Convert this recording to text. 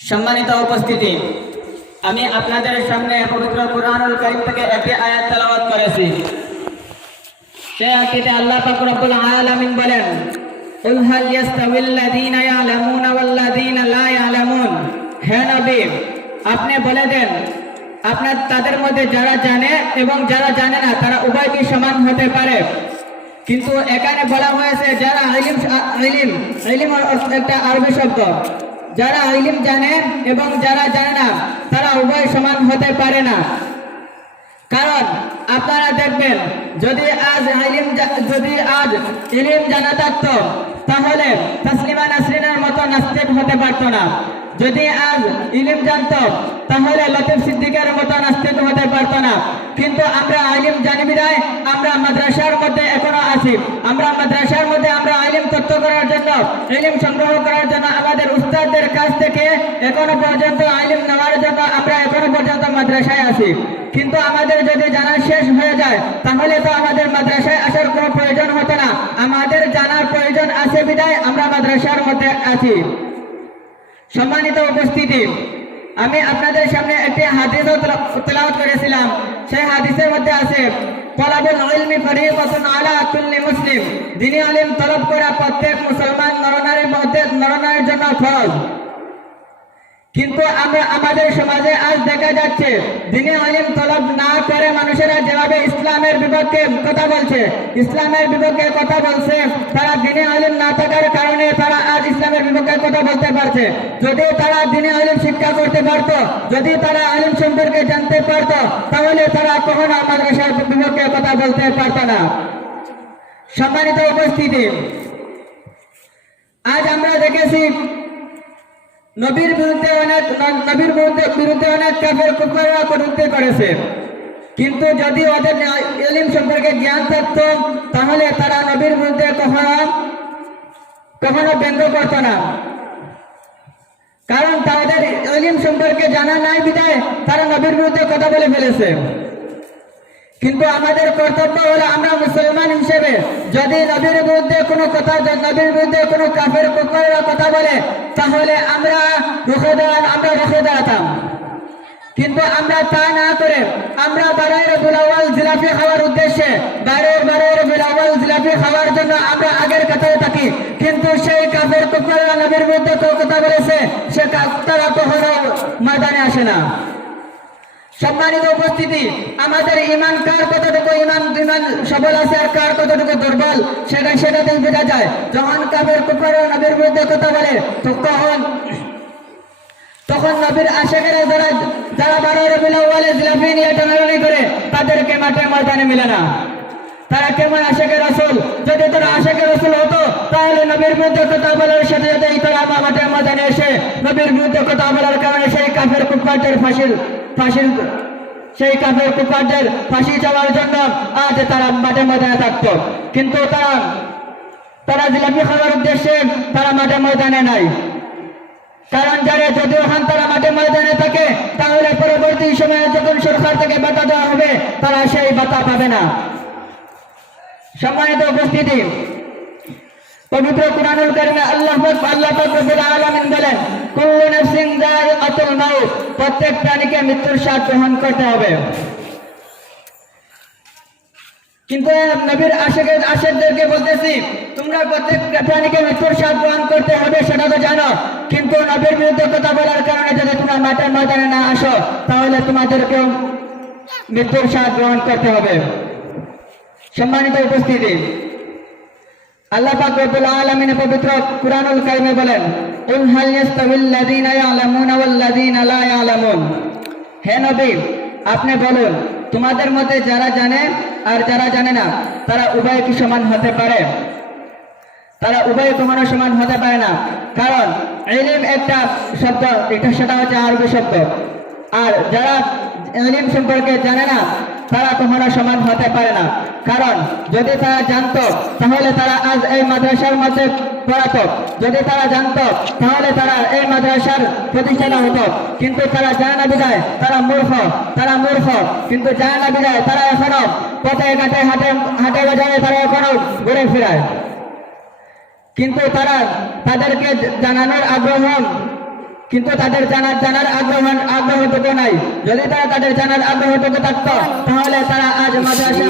সম্মানিত উপস্থিতি, আমি আপনাদের সামনে পবিত্র কুরআনুল কারীম থেকে একটি আয়াত তেলাওয়াত করেছি। সেই আয়াতে আল্লাহ পাক রব্বুল আলামিন বলেন, কুল হাল ইয়াস্তাবিল্লাযীনা ইয়ালামুনা ওয়াল্লাযীনা লা ইয়ালামুন। হে নবী, আপনি বলে দেন, আপনার তাদের মধ্যে যারা জানে এবং যারা জানে না তারা উভয় কি সমান হতে পারে? কিন্তু এখানে বলা হয়েছে যারা ইলম একটা আরবি শব্দ, যারা ইলম জানে এবং যারা জানে না তারা উভয় সমান হতে পারে না। কারণ আপনারা দেখবেন, যদি আজ ইলম জানা থাকতো তাহলে তাসলিমা নাসরিনের মতো নাস্তিক হতে পারতো না। যদি আজ ইলম জানতো তাহলে লতিফ সিদ্দিকের মতো নাস্তিক হতে পারতো না। কিন্তু আমরা ইলম জানি বিধায় আমরা মাদ্রাসার মধ্যে এখনো আছি। আমরা মাদ্রাসার মধ্যে আমরা ইলম তত্ত্ব করার জন্য, ইলম সংগ্রহ করার জন্য আমাদের উস্তাদদের কাছ থেকে এখনো পর্যন্ত ইলম নেওয়ার জন্য আমরা এখনো পর্যন্ত মাদ্রাসায় আছি। কিন্তু আমাদের যদি জানা শেষ হয়ে যায় তাহলে তো আমাদের মাদ্রাসায় আসার কোনো প্রয়োজন হতো না। আমাদের জানার প্রয়োজন আছে বিধায় আমরা মাদ্রাসার মধ্যে আছি। সম্মানিত উপস্থিতি, আমি আপনাদের সামনে একটি হাদিসও তেলাওয়াত করেছিলাম। সেই হাদিসের মধ্যে আছে, তলাবুল ইলমি ফরিদাতুন আলা কুল্লি মুসলিম। দ্বীনি ইলম তলব করা প্রত্যেক মুসলমান নরনারীর জন্য ফরজ। কিন্তু আমাদের সমাজে আজ দেখা যাচ্ছে দ্বীনি ইলম তলব না করে মানুষেরা যেভাবে ইসলামের বিপক্ষে কথা বলছে, তারা দ্বীনি ইলম না থাকার কারণে তারা আজ ইসলামের বিপক্ষে কথা বলতে পারছে। যদি তারা দ্বীনি ইলম শিক্ষা করতে পারত, যদি তারা ইলম সম্পর্কে জানতে পারত, তাহলে তারা কখনো মাদ্রাসার বিপক্ষে কথা বলতে পারত না। সম্মানিত উপস্থিতি, আজ আমরা দেখেছি নবীর বিরুদ্ধে অনেক কাফের কুফাররা কটূক্তি করেছে। কিন্তু যদি ওদের ইলম সম্পর্কে জ্ঞান থাকতো তাহলে তারা নবীর বিরুদ্ধে কখনো ব্যঙ্গ করত না। কারণ তাদের ইলম সম্পর্কে জানা নাই বিধায় তারা নবীর বিরুদ্ধে কথা বলে ফেলেছে। কিন্তু আমাদের কর্তব্য হলো, আমরা মুসলমান হিসেবে যদি নবীর বিরুদ্ধে কোনো কাফের কুফাররা কথা বলে তাহলে আমরা রুখে দাঁড়াতাম। কিন্তু আমরা তা না করে আমরা 12 রবিউল আউয়াল জিলাপি খাওয়ার উদ্দেশ্যে 12 রবিউল আউয়াল জিলাপি খাওয়ার জন্য আমরা আগের কাতারে থাকি। কিন্তু সেই কাফের কুফাররা নবীর বিরুদ্ধে কথা বলেছে, সে তারা কখনো ময়দানে আসে না। সম্মানিত উপস্থিতি, আমাদের ইমান কার কতটুকু ইমান সবল আছে আর কার কতটুকু দুর্বল সেটাতেই বোঝা যায়। যখন কাফের কুফাররা নবীর বিরুদ্ধে কথা বলে তখন নবীর আশিকেরা যারা 12 রবিউল আউয়ালে জিলাপি নিয়ে টানাটানি করে তাদেরকে মাঠে ময়দানে মিলে না। তারা কেমন আশিকে রাসূল? যদি তারা আশিকে রাসূল হতো তাহলে নবীর বিরুদ্ধে কথা বলার সাথে সাথেই তারা মাঠে ময়দানে এসে নবীর বিরুদ্ধে কথা বলার কারণে সেই কাফের কুফারদের ফাঁসি চাওয়ার জন্য আজ তারা মাঠে ময়দানে থাকতো। কিন্তু তারা জিলাপি খাওয়ার উদ্দেশ্যে তারা মাঠে ময়দানে নাই। কারণ জানে যদি ওখান তারা মাঠে ময়দানে থাকে তাহলে পরবর্তী সময়ে যখন সরকার থেকে ভাতা দেওয়া হবে তারা সেই ভাতা পাবে না। সম্মানিত উপস্থিতি, পবিত্র কুরআনুল কারীমে আল্লাহ পাক রব্বুল আলামিন বলেন, কুল্লু নাফসিন যায়িকাতুল মাউত। প্রত্যেক প্রাণীকে মৃত্যুর স্বাদ গ্রহণ করতে হবে। কিন্তু নবীর আশিকদেরকে বলতেছি, তোমরা প্রত্যেক প্রাণীকে মৃত্যুর স্বাদ গ্রহণ করতে হবে সেটা তো জানো, কিন্তু নবীর বিরুদ্ধে কথা বলার কারণে যদি তোমরা মাঠের ময়দানে না আসো তাহলে তোমাদেরকেও মৃত্যুর স্বাদ গ্রহণ করতে হবে। সম্মানিত উপস্থিতি, আল্লাহ পাক রব্বুল আলামিন পবিত্র কুরআনুল কারীমে বলেন, কুল হাল ইয়াস্তাবিল্লাযীনা ইয়ালামুনা ওয়াল্লাযীনা লা ইয়ালামুন। হে নবী, আপনি বলুন, তোমাদের মধ্যে যারা জানে আর যারা জানে না তারা উভয় কি সমান হতে পারে? তারা উভয় কখনো সমান হতে পারে না। কারণ ইলম একটা শব্দ, সেটা হচ্ছে আরবি শব্দ। আর যারা ইলম সম্পর্কে জানে না তারা কখনো সমান হতে পারে না। কারণ যদি তারা জানতো তাহলে তারা আজ এই মাদ্রাসার মধ্যে পড়াতো, যদি তারা জানতো তাহলে তারা এই মাদ্রাসার প্রতিষ্ঠাতা হতো। কিন্তু তারা জানে না বিধায় তারা মূর্খ। কিন্তু জানে না বিধায় তারা এখনো পথে ঘাটে হাটে বাজারে তারা এখনো ঘুরে ফিরায়। কিন্তু তাদেরকে জানানোর আগ্রহ কিন্তু তাদের জানার আগ্রহটুকু নাই। যদি তারা তাদের জানার আগ্রহটুকু থাকতো তাহলে তারা আজ মাদ্রাসা